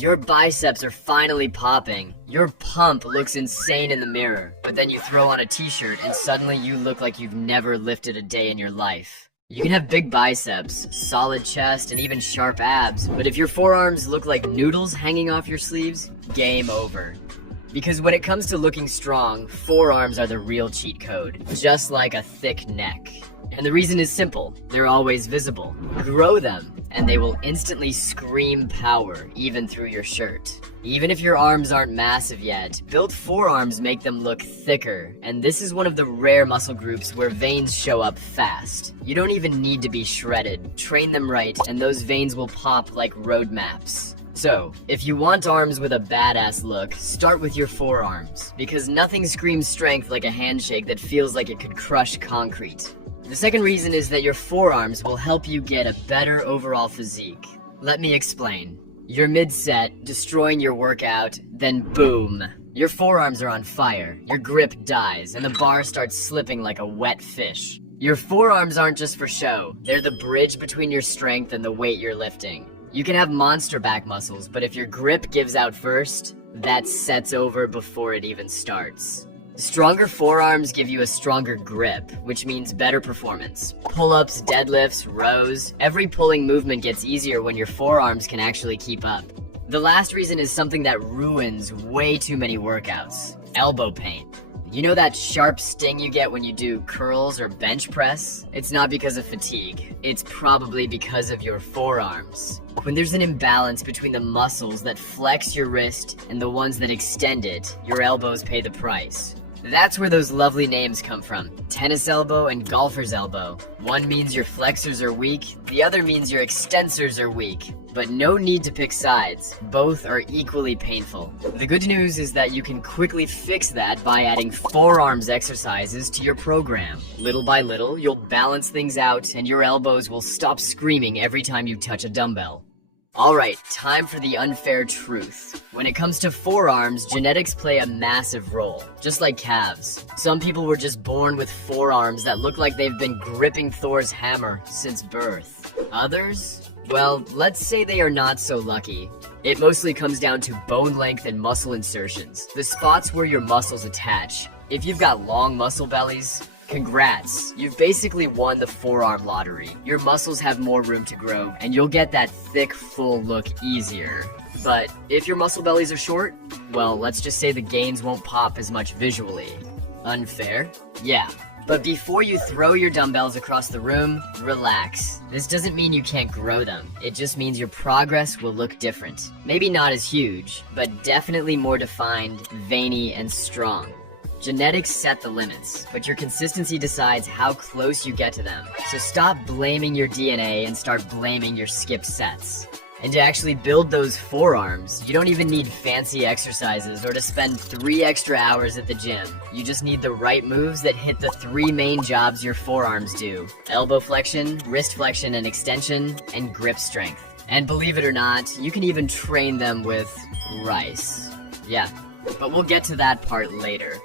Your biceps are finally popping. Your pump looks insane in the mirror, but then you throw on a t-shirt and suddenly you look like you've never lifted a day in your life. You can have big biceps, solid chest, and even sharp abs, but if your forearms look like noodles hanging off your sleeves, game over. Because when it comes to looking strong, forearms are the real cheat code, just like a thick neck. And the reason is simple, they're always visible. Grow them, and they will instantly scream power, even through your shirt. Even if your arms aren't massive yet, built forearms make them look thicker, and this is one of the rare muscle groups where veins show up fast. You don't even need to be shredded, train them right, and those veins will pop like road maps. So, if you want arms with a badass look, start with your forearms, because nothing screams strength like a handshake that feels like it could crush concrete. The second reason is that your forearms will help you get a better overall physique. Let me explain. You're mid-set, destroying your workout, then boom. Your forearms are on fire, your grip dies, and the bar starts slipping like a wet fish. Your forearms aren't just for show, they're the bridge between your strength and the weight you're lifting. You can have monster back muscles, but if your grip gives out first, that sets over before it even starts. Stronger forearms give you a stronger grip, which means better performance. Pull-ups, deadlifts, rows, every pulling movement gets easier when your forearms can actually keep up. The last reason is something that ruins way too many workouts: elbow pain. You know that sharp sting you get when you do curls or bench press? It's not because of fatigue. It's probably because of your forearms. When there's an imbalance between the muscles that flex your wrist and the ones that extend it, your elbows pay the price. That's where those lovely names come from. Tennis elbow and golfer's elbow. One means your flexors are weak, the other means your extensors are weak. But no need to pick sides. Both are equally painful. The good news is that you can quickly fix that by adding forearms exercises to your program. Little by little, you'll balance things out and your elbows will stop screaming every time you touch a dumbbell. Alright, time for the unfair truth. When it comes to forearms, genetics play a massive role, just like calves. Some people were just born with forearms that look like they've been gripping Thor's hammer since birth. Others? Well, let's say they are not so lucky. It mostly comes down to bone length and muscle insertions, the spots where your muscles attach. If you've got long muscle bellies, congrats, you've basically won the forearm lottery. Your muscles have more room to grow, and you'll get that thick, full look easier. But if your muscle bellies are short, well, let's just say the gains won't pop as much visually. Unfair? Yeah. But before you throw your dumbbells across the room, relax. This doesn't mean you can't grow them. It just means your progress will look different. Maybe not as huge, but definitely more defined, veiny, and strong. Genetics set the limits, but your consistency decides how close you get to them. So stop blaming your DNA and start blaming your skip sets. And to actually build those forearms, you don't even need fancy exercises or to spend 3 extra hours at the gym. You just need the right moves that hit the 3 main jobs your forearms do: elbow flexion, wrist flexion and extension, and grip strength. And believe it or not, you can even train them with rice. Yeah, but we'll get to that part later.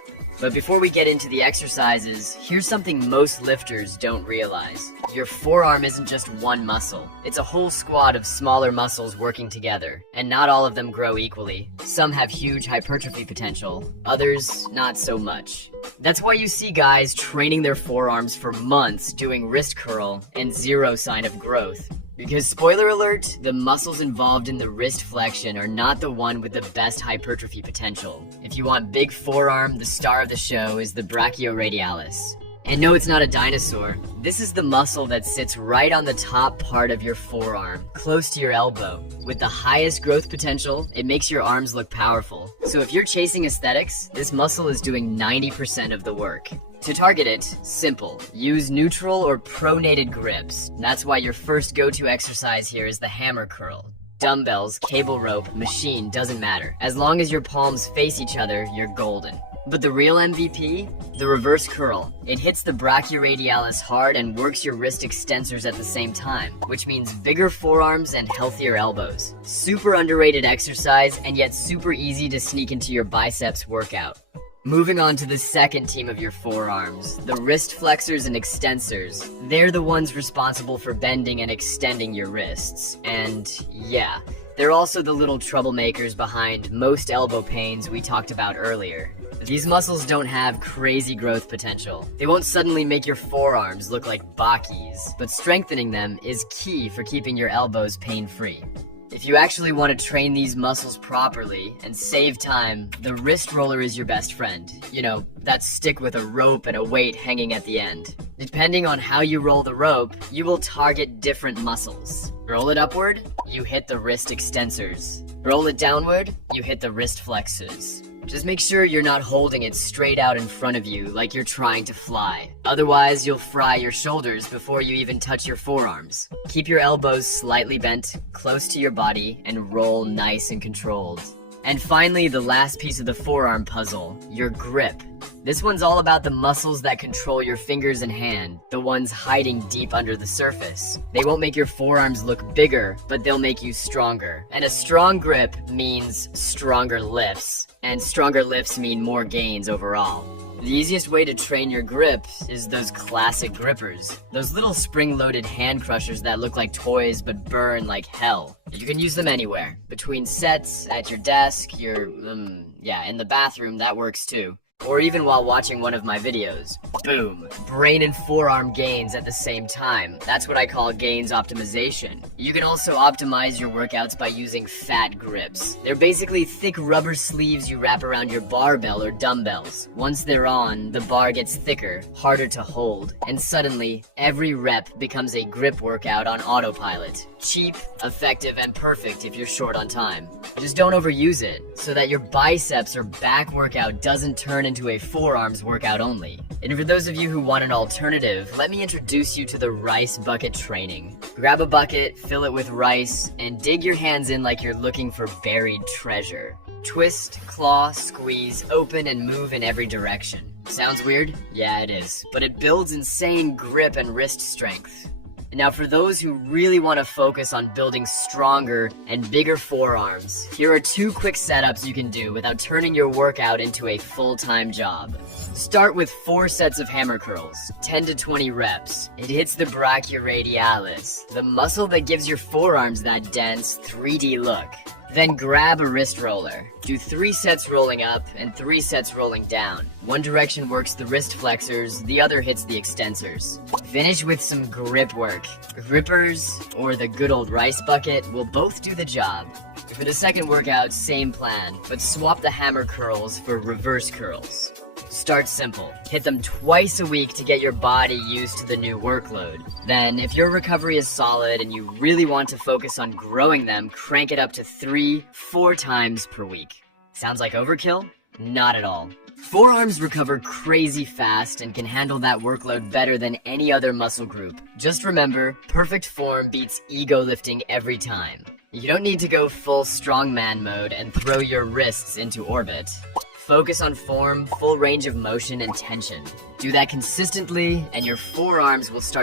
But before we get into the exercises, here's something most lifters don't realize. Your forearm isn't just one muscle. It's a whole squad of smaller muscles working together, and not all of them grow equally. Some have huge hypertrophy potential, others not so much. That's why you see guys training their forearms for months doing wrist curl and 0 sign of growth. Because spoiler alert, the muscles involved in the wrist flexion are not the one with the best hypertrophy potential. If you want big forearm, the star of the show is the brachioradialis. And no, it's not a dinosaur. This is the muscle that sits right on the top part of your forearm, close to your elbow. With the highest growth potential, it makes your arms look powerful. So if you're chasing aesthetics, this muscle is doing 90% of the work. To target it, simple. Use neutral or pronated grips. That's why your first go-to exercise here is the hammer curl. Dumbbells, cable rope, machine, doesn't matter. As long as your palms face each other, you're golden. But the real MVP? The reverse curl. It hits the brachioradialis hard and works your wrist extensors at the same time, which means bigger forearms and healthier elbows. Super underrated exercise, and yet super easy to sneak into your biceps workout. Moving on to the second team of your forearms, the wrist flexors and extensors. They're the ones responsible for bending and extending your wrists. And yeah, They're also the little troublemakers behind most elbow pains we talked about earlier. These muscles don't have crazy growth potential. They won't suddenly make your forearms look like Bakis, but strengthening them is key for keeping your elbows pain-free. If you actually want to train these muscles properly and save time, the wrist roller is your best friend. You know, that stick with a rope and a weight hanging at the end. Depending on how you roll the rope, you will target different muscles. Roll it upward, you hit the wrist extensors. Roll it downward, you hit the wrist flexors. Just make sure you're not holding it straight out in front of you like you're trying to fly. Otherwise, you'll fry your shoulders before you even touch your forearms. Keep your elbows slightly bent, close to your body, and roll nice and controlled. And finally, the last piece of the forearm puzzle, your grip. This one's all about the muscles that control your fingers and hand, the ones hiding deep under the surface. They won't make your forearms look bigger, but they'll make you stronger. And a strong grip means stronger lifts, and stronger lifts mean more gains overall. The easiest way to train your grip is those classic grippers. Those little spring-loaded hand crushers that look like toys but burn like hell. You can use them anywhere. Between sets, at your desk, in the bathroom, that works too. Or even while watching one of my videos. Boom! Brain and forearm gains at the same time. That's what I call gains optimization. You can also optimize your workouts by using fat grips. They're basically thick rubber sleeves you wrap around your barbell or dumbbells. Once they're on, the bar gets thicker, harder to hold, and suddenly, every rep becomes a grip workout on autopilot. Cheap, effective, and perfect if you're short on time. Just don't overuse it, so that your biceps or back workout doesn't turn into a forearms workout only. And for those of you who want an alternative, let me introduce you to the rice bucket training. Grab a bucket, fill it with rice, and dig your hands in like you're looking for buried treasure. Twist, claw, squeeze, open, and move in every direction. Sounds weird? Yeah, it is. But it builds insane grip and wrist strength. Now for those who really want to focus on building stronger and bigger forearms, here are 2 quick setups you can do without turning your workout into a full-time job. Start with 4 sets of hammer curls, 10 to 20 reps. It hits the brachioradialis, the muscle that gives your forearms that dense, 3D look. Then grab a wrist roller. Do 3 sets rolling up and 3 sets rolling down. One direction works the wrist flexors, the other hits the extensors. Finish with some grip work. Grippers, or the good old rice bucket, will both do the job. For the second workout, same plan, but swap the hammer curls for reverse curls. Start simple. Hit them twice a week to get your body used to the new workload. Then, if your recovery is solid and you really want to focus on growing them, crank it up to 3-4 times per week. Sounds like overkill? Not at all. Forearms recover crazy fast and can handle that workload better than any other muscle group. Just remember, perfect form beats ego lifting every time. You don't need to go full strongman mode and throw your wrists into orbit. Focus on form, full range of motion, and tension. Do that consistently, and your forearms will start